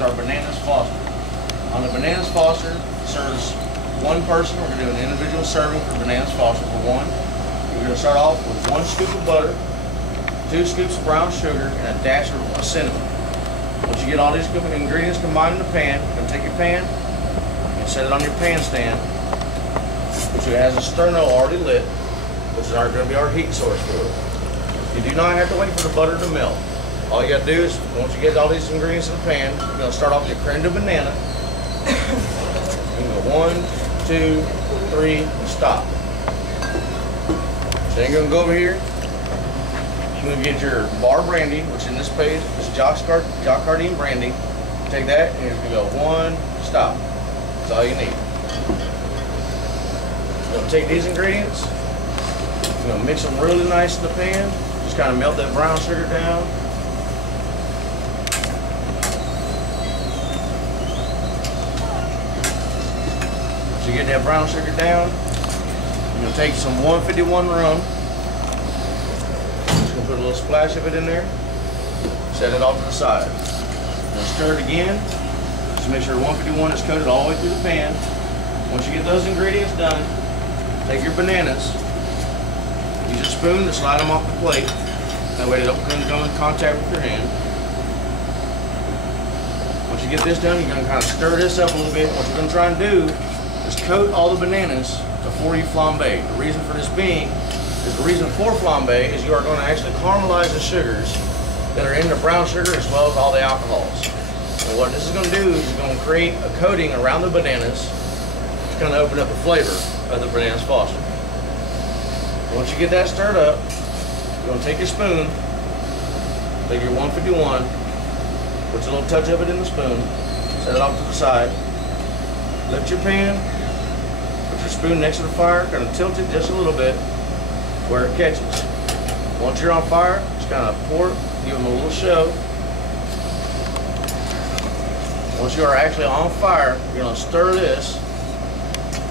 is our Bananas Foster. On the Bananas Foster, serves one person. We're going to do an individual serving for Bananas Foster for one. We're going to start off with 1 scoop of butter, 2 scoops of brown sugar, and a dash of cinnamon. Once you get all these ingredients combined in the pan, you're going to take your pan and set it on your pan stand, which has a sterno already lit, which is going to be our heat source for it. You do not have to wait for the butter to melt. All you got to do is, once you get all these ingredients in the pan, you're going to start off with your creme de banana. You go 1, 2, 3, and stop. So you're going to go over here. You're going to get your bar brandy, which in this page is Jacquardine brandy. Take that and you're going to go 1, stop. That's all you need. You're going to take these ingredients. You're going to mix them really nice in the pan. Just kind of melt that brown sugar down. Once you get that brown sugar down, you're going to take some 151 rum. Put a little splash of it in there, set it off to the side. Now stir it again, just make sure 151 is coated all the way through the pan. Once you get those ingredients done, take your bananas, use a spoon to slide them off the plate, that way they don't come in contact with your hand. Once you get this done, you're going to kind of stir this up a little bit. What you're going to try and do is coat all the bananas before you flambe. The reason for this being the reason for flambe is you are going to actually caramelize the sugars that are in the brown sugar as well as all the alcohols. And what this is going to do is it's going to create a coating around the bananas. It's going to open up the flavor of the Bananas Foster. Once you get that stirred up, you're going to take your spoon, take your 151, put a little touch of it in the spoon, set it off to the side, lift your pan, put your spoon next to the fire, kind of tilt it just a little bit where it catches. Once you're on fire, just kind of pour it, give them a little show. Once you are actually on fire, you're going to stir this,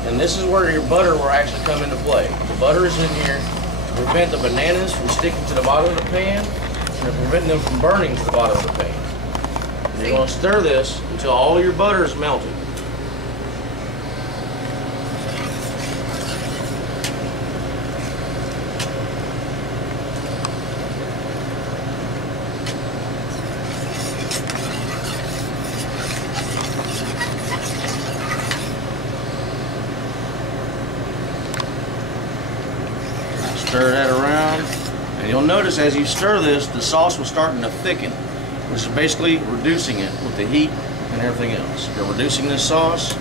and this is where your butter will actually come into play. The butter is in here to prevent the bananas from sticking to the bottom of the pan and to prevent them from burning to the bottom of the pan. And you're going to stir this until all your butter is melted. Stir that around, and you'll notice as you stir this, the sauce will start to thicken, which is basically reducing it with the heat and everything else. You're reducing this sauce.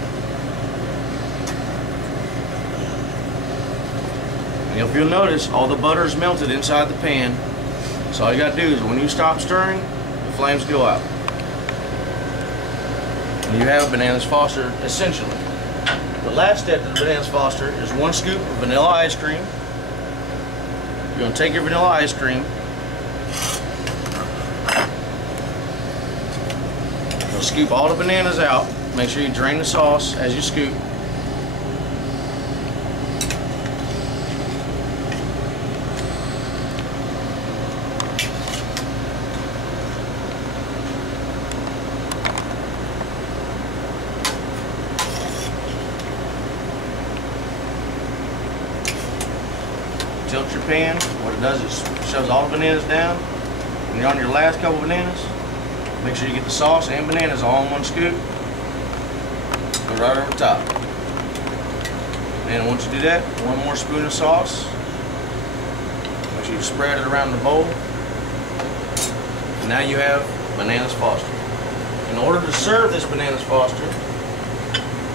And if you'll notice, all the butter is melted inside the pan. So all you got to do is when you stop stirring, the flames go out. And you have a Bananas Foster essentially. The last step to the Bananas Foster is 1 scoop of vanilla ice cream. You're going to take your vanilla ice cream, you'll scoop all the bananas out, make sure you drain the sauce as you scoop. Tilt your pan. What it does is shoves all the bananas down. When you're on your last couple bananas, make sure you get the sauce and bananas all in 1 scoop. Go right over the top. And once you do that, 1 more spoon of sauce. Make sure you spread it around the bowl. And now you have Bananas Foster. In order to serve this Bananas Foster,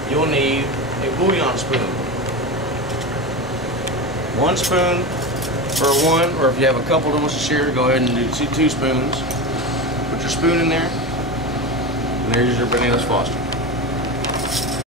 you'll need a bouillon spoon. 1 spoon for one, or if you have a couple that wants to share, go ahead and do 2 spoons. Put your spoon in there, and there's your Bananas Foster.